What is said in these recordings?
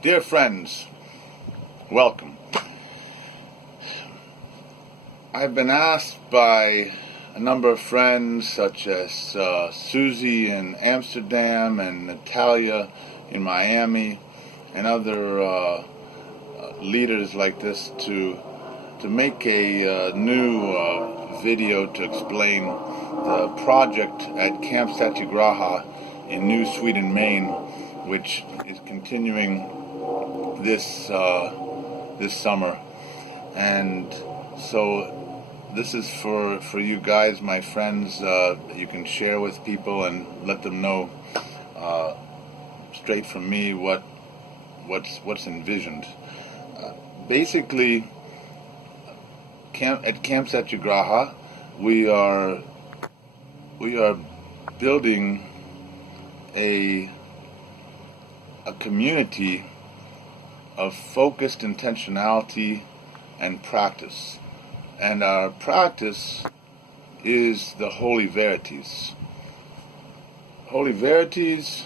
Dear friends, welcome. I've been asked by a number of friends such as Suzie in Amsterdam and Natalia in Miami and other leaders like this to make a new video to explain the project at Camp Satyagraha in New Sweden, Maine, which is continuing this summer. And so this is for you guys, my friends, that you can share with people and let them know straight from me what's envisioned. Basically, at Camp Satyagraha, we are building a community of focused intentionality and practice. And our practice is the Holy Verities. Holy Verities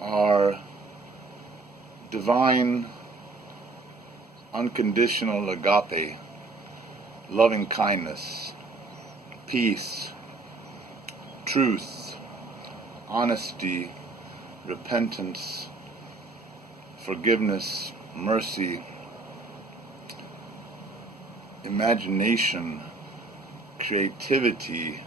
are divine, unconditional agape, loving kindness, peace, truth, honesty, repentance, forgiveness, mercy, imagination, creativity,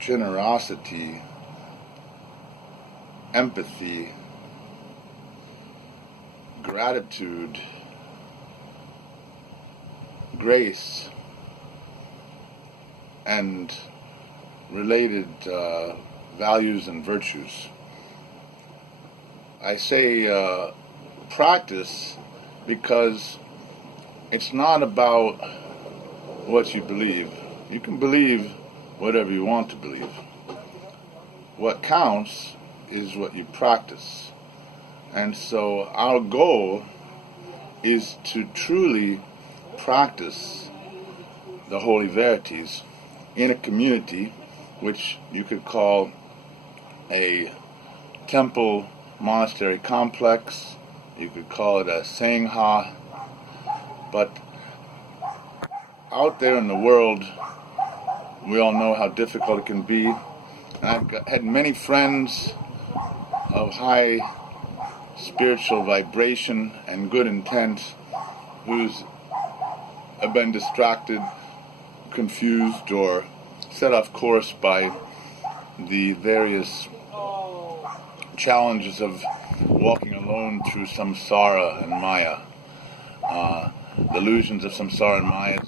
generosity, empathy, gratitude, grace, and related values and virtues. I say practice because it's not about what you believe. You can believe whatever you want to believe. What counts is what you practice. And so our goal is to truly practice the Holy Verities in a community which you could call a temple monastery complex, you could call it a Sangha, but out there in the world, we all know how difficult it can be. And I've had many friends of high spiritual vibration and good intent who's have been distracted, confused, or set off course by the various challenges of walking alone through samsara and maya. The illusions of samsara and maya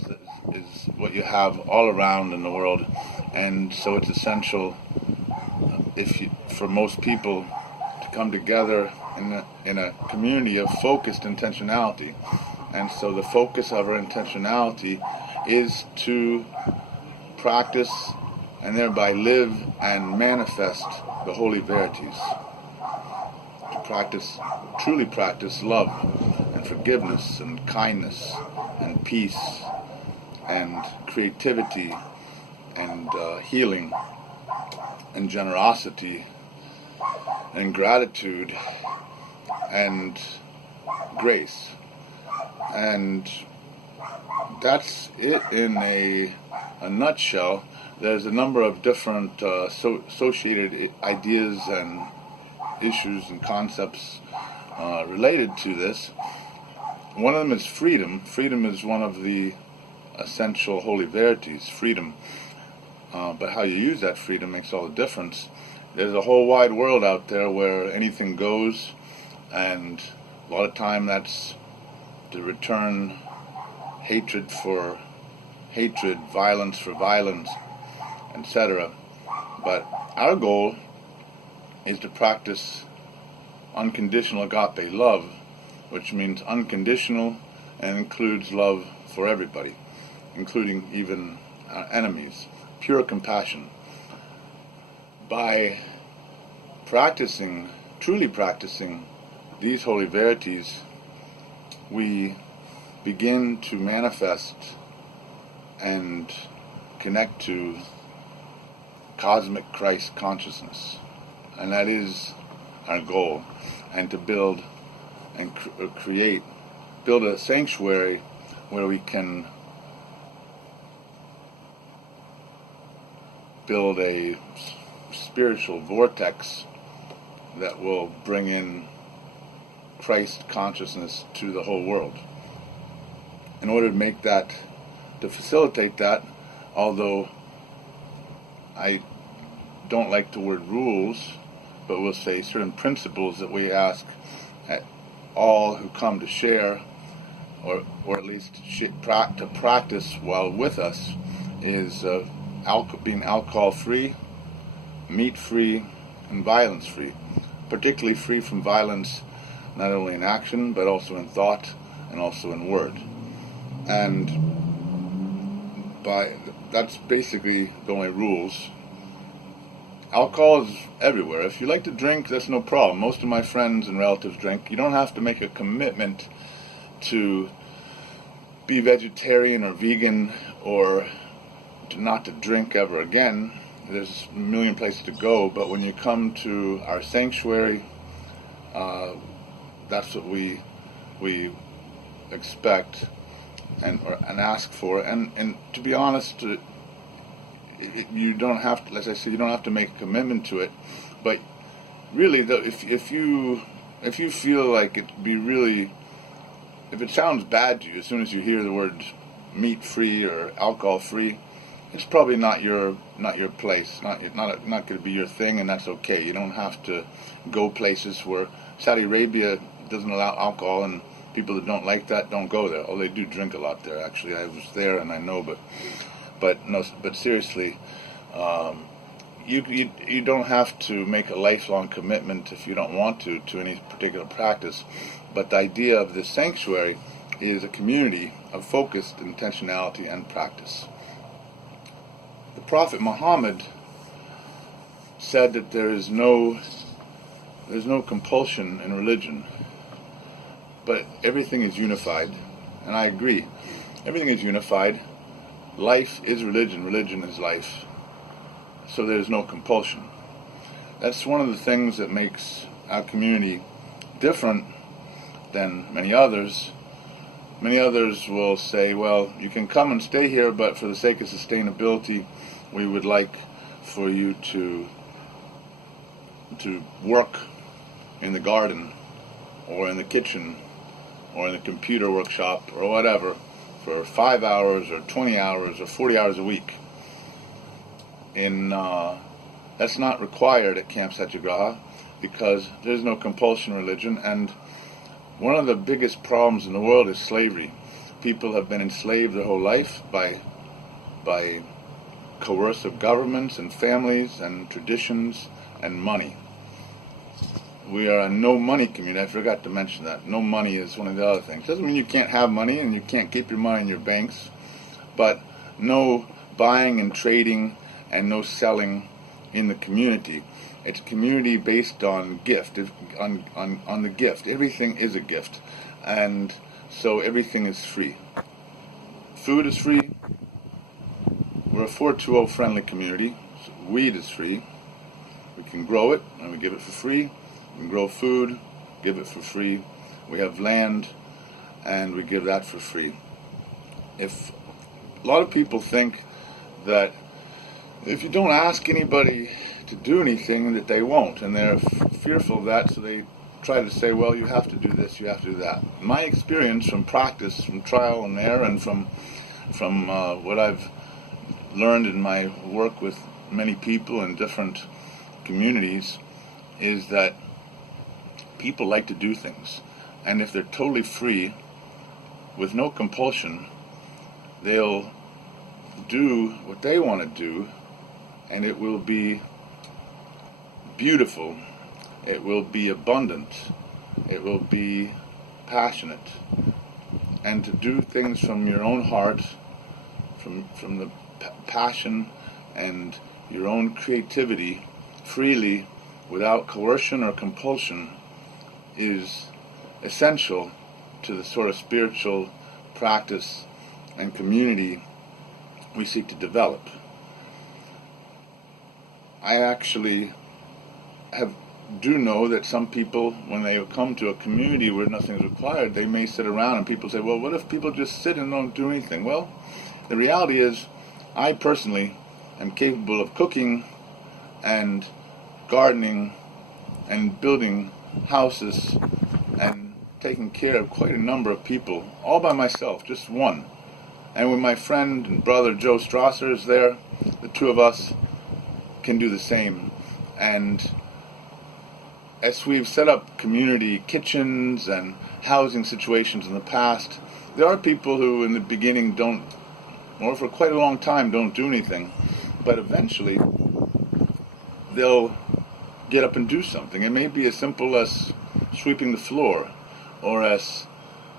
is what you have all around in the world, and so it's essential for most people to come together in a community of focused intentionality. And so the focus of our intentionality is to practice and thereby live and manifest the Holy Verities. Truly practice love and forgiveness and kindness and peace and creativity and healing and generosity and gratitude and grace. And that's it in a nutshell. There's a number of different associated ideas and issues and concepts related to this. One of them is freedom. Freedom is one of the essential Holy Verities, freedom. But how you use that freedom makes all the difference. There's a whole wide world out there where anything goes, and a lot of time that's to return hatred for hatred, violence for violence, etc. But our goal is to practice unconditional agape love, which means unconditional and includes love for everybody, including even our enemies. Pure compassion. By truly practicing these Holy Verities, we begin to manifest and connect to cosmic Christ consciousness. And that is our goal. and to build and build a sanctuary where we can build a spiritual vortex that will bring in Christ consciousness to the whole world. In order to facilitate that, although I don't like the word rules, but we'll say certain principles that we ask at all who come to share, or at least to practice while with us, is being alcohol-free, meat-free, and violence-free. Particularly free from violence, not only in action, but also in thought and also in word. And that's basically the only rules. Alcohol is everywhere. If you like to drink, that's no problem. Most of my friends and relatives drink. You don't have to make a commitment to be vegetarian or vegan or not to drink ever again. There's a million places to go, but when you come to our sanctuary, that's what we expect and ask for. And to be honest, you don't have to, as I said, you don't have to make a commitment to it. But really, if you feel like it'd be really, if it sounds bad to you as soon as you hear the word meat-free or alcohol-free, it's probably not your place, not going to be your thing, and that's okay. You don't have to go places where Saudi Arabia doesn't allow alcohol, and people that don't like that don't go there. Oh, they do drink a lot there. Actually, I was there and I know, but seriously, you don't have to make a lifelong commitment if you don't want to any particular practice. But the idea of this sanctuary is a community of focused intentionality and practice. The Prophet Muhammad said that there's no compulsion in religion, but everything is unified, and I agree. Everything is unified. Life is religion. Religion is life. So there's no compulsion. That's one of the things that makes our community different than many others. Many others will say, well, you can come and stay here, but for the sake of sustainability, we would like for you to work in the garden or in the kitchen or in the computer workshop or whatever for 5 hours or 20 hours or 40 hours a week. That's not required at Camp Satyagraha because there's no compulsion in religion, and one of the biggest problems in the world is slavery. People have been enslaved their whole life by coercive governments and families and traditions and money. We are a no money community. I forgot to mention that. No money is one of the other things. Doesn't mean you can't have money and you can't keep your money in your banks, but no buying and trading and no selling in the community. It's a community based on gift, on the gift. Everything is a gift, and so everything is free. Food is free. We're a 420 friendly community. So weed is free. We can grow it and we give it for free. We can grow food, give it for free. We have land and we give that for free. If a lot of people think that if you don't ask anybody to do anything, that they won't, and they're fearful of that, so they try to say, well, you have to do this, you have to do that. My experience from practice, from trial and error, and from what I've learned in my work with many people in different communities is that people like to do things, and if they're totally free with no compulsion, they'll do what they want to do, and it will be beautiful, it will be abundant, it will be passionate. And to do things from your own heart, from the passion and your own creativity freely without coercion or compulsion is essential to the sort of spiritual practice and community we seek to develop. I actually have do know that some people, when they come to a community where nothing's required, they may sit around and people say, well, what if people just sit and don't do anything? Well, the reality is, I personally am capable of cooking and gardening and building houses and taking care of quite a number of people, all by myself, just one. And when my friend and brother Joe Strasser is there, the two of us can do the same. And as we've set up community kitchens and housing situations in the past, there are people who in the beginning don't, or for quite a long time, don't do anything. But eventually, they'll get up and do something. It may be as simple as sweeping the floor, or as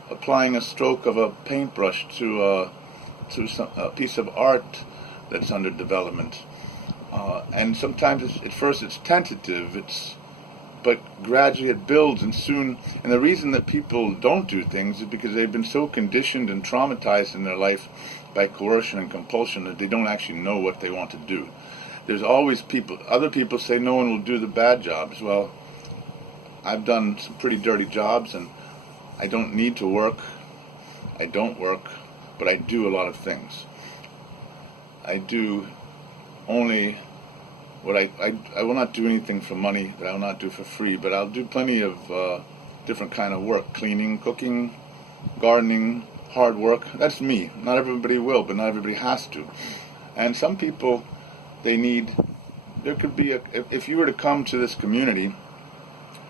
applying a stroke of a paintbrush to a piece of art that's under development. And sometimes at first it's tentative, but gradually it builds, and soon, and the reason that people don't do things is because they've been so conditioned and traumatized in their life by coercion and compulsion that they don't actually know what they want to do. There's always other people say no one will do the bad jobs. Well, I've done some pretty dirty jobs, and I don't need to work. I don't work, but I do a lot of things. I do only what I will not do anything for money that I will not do for free, but I'll do plenty of different kind of work: cleaning, cooking, gardening, hard work. That's me. Not everybody will, but not everybody has to. And some people, there could be if you were to come to this community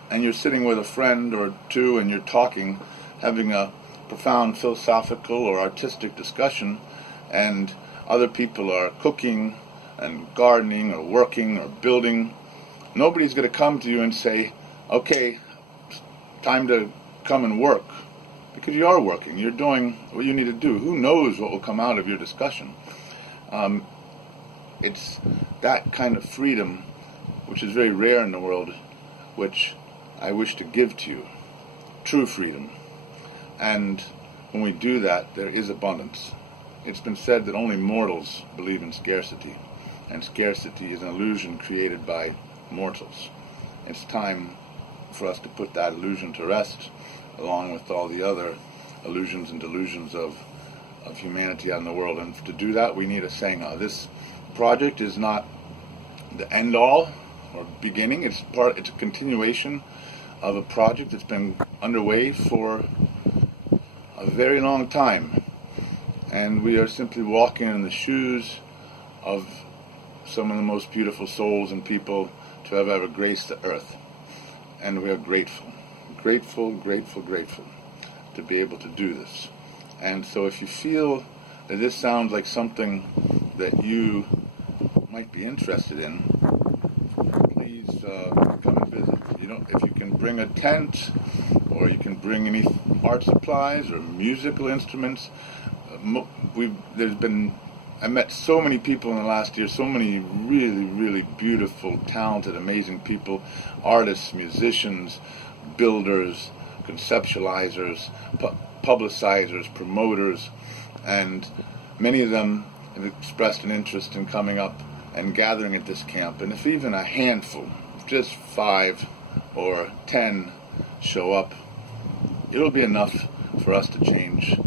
and you're sitting with a friend or two and you're talking, having a profound philosophical or artistic discussion, and other people are cooking and gardening or working or building, nobody's going to come to you and say, okay, time to come and work. Because you are working. You're doing what you need to do. Who knows what will come out of your discussion? It's that kind of freedom, which is very rare in the world, which I wish to give to you. True freedom. And when we do that, there is abundance. It's been said that only mortals believe in scarcity, and scarcity is an illusion created by mortals. It's time for us to put that illusion to rest, along with all the other illusions and delusions of humanity out in the world. And to do that, we need a Sangha. This project is not the end-all or beginning. It's a continuation of a project that's been underway for a very long time. And we are simply walking in the shoes of some of the most beautiful souls and people to have ever graced the earth. And we are grateful. Grateful, grateful, grateful to be able to do this. And so if you feel that this sounds like something that you might be interested in, please come and visit. If you can bring a tent, or you can bring any art supplies or musical instruments. I met so many people in the last year, so many really, really beautiful, talented, amazing people, artists, musicians, builders, conceptualizers, publicizers, promoters, and many of them have expressed an interest in coming up and gathering at this camp. And if even a handful, just 5 or 10 show up, it'll be enough for us to change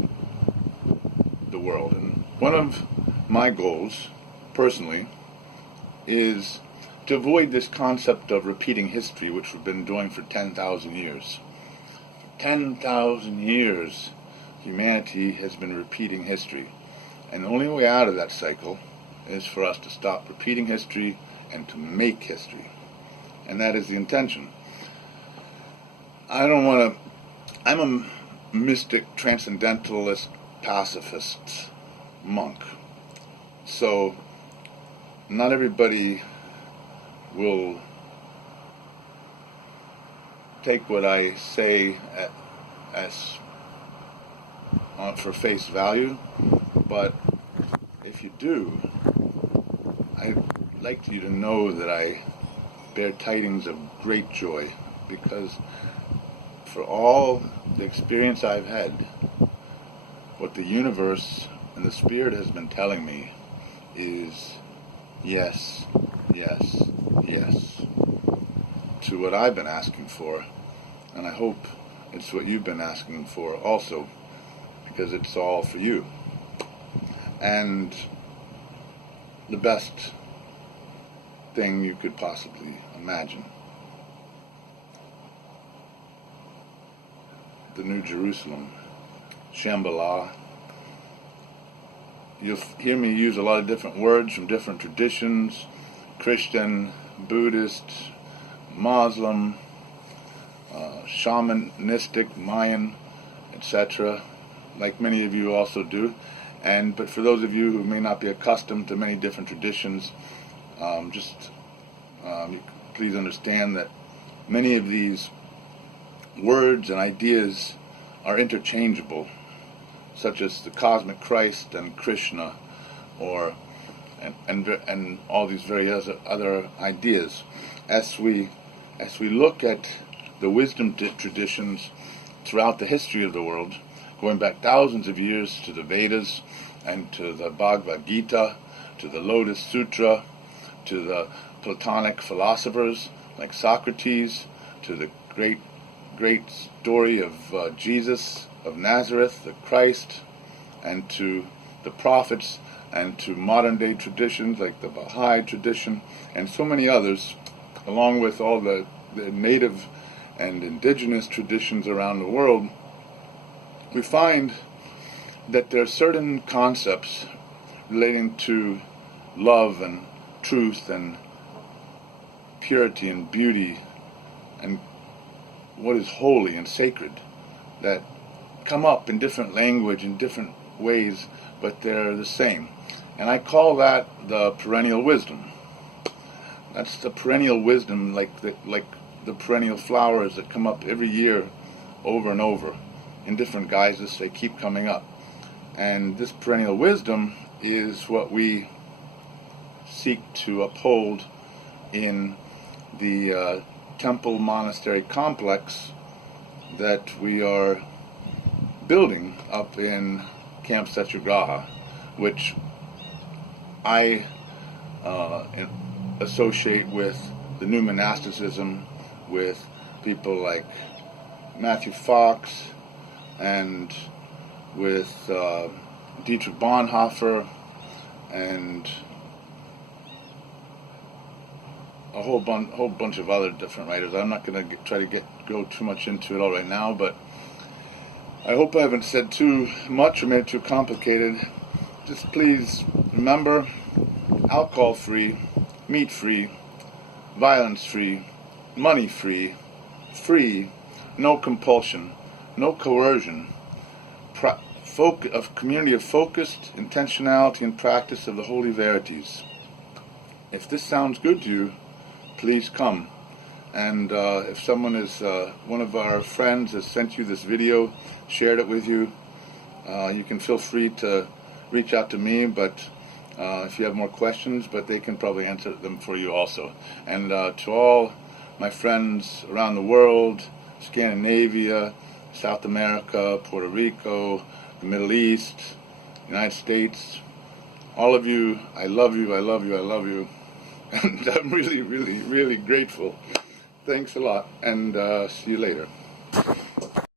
the world. And one of my goals, personally, is to avoid this concept of repeating history, which we've been doing for 10,000 years. 10,000 years, humanity has been repeating history. And the only way out of that cycle is for us to stop repeating history and to make history. And that is the intention. I'm a mystic, transcendentalist, pacifist monk. So not everybody will take what I say as for face value, but if you do, I'd like you to know that I bear tidings of great joy, because for all the experience I've had, what the universe and the Spirit has been telling me is yes, yes, yes. to what I've been asking for, and I hope it's what you've been asking for also, because it's all for you. And the best thing you could possibly imagine. The New Jerusalem, Shambhala. You'll hear me use a lot of different words from different traditions, Christian, Buddhist, Muslim, shamanistic, Mayan, etc., like many of you also do. But for those of you who may not be accustomed to many different traditions, please understand that many of these words and ideas are interchangeable, such as the cosmic Christ and Krishna, and all these various other ideas. As we look at the wisdom traditions throughout the history of the world, going back thousands of years to the Vedas and to the Bhagavad Gita, to the Lotus Sutra, to the Platonic philosophers like Socrates, to the great story of Jesus of Nazareth, the Christ, and to the prophets, and to modern day traditions like the Baha'i tradition, and so many others, along with all the native and indigenous traditions around the world, we find that there are certain concepts relating to love and truth and purity and beauty and what is holy and sacred that come up in different language, in different ways, but they're the same. And I call that the perennial wisdom. That's the perennial wisdom, like the perennial flowers that come up every year over and over in different guises. They keep coming up. And this perennial wisdom is what we seek to uphold in the temple monastery complex that we are building up in Camp Satyagraha, which I associate with the new monasticism, with people like Matthew Fox and with Dietrich Bonhoeffer and a whole bunch of other different writers. I'm not going to try to go too much into it all right now, but I hope I haven't said too much or made it too complicated. Just please remember, alcohol-free, meat-free, violence-free, money-free, free, no compulsion, no coercion, a community of focused intentionality and practice of the holy verities. If this sounds good to you, please come. And if someone is, one of our friends has sent you this video, shared it with you, you can feel free to reach out to me, but if you have more questions, but they can probably answer them for you also. And to all my friends around the world, Scandinavia, South America, Puerto Rico, the Middle East, United States, all of you, I love you, I love you, I love you. And I'm really, really, really grateful. Thanks a lot, and see you later.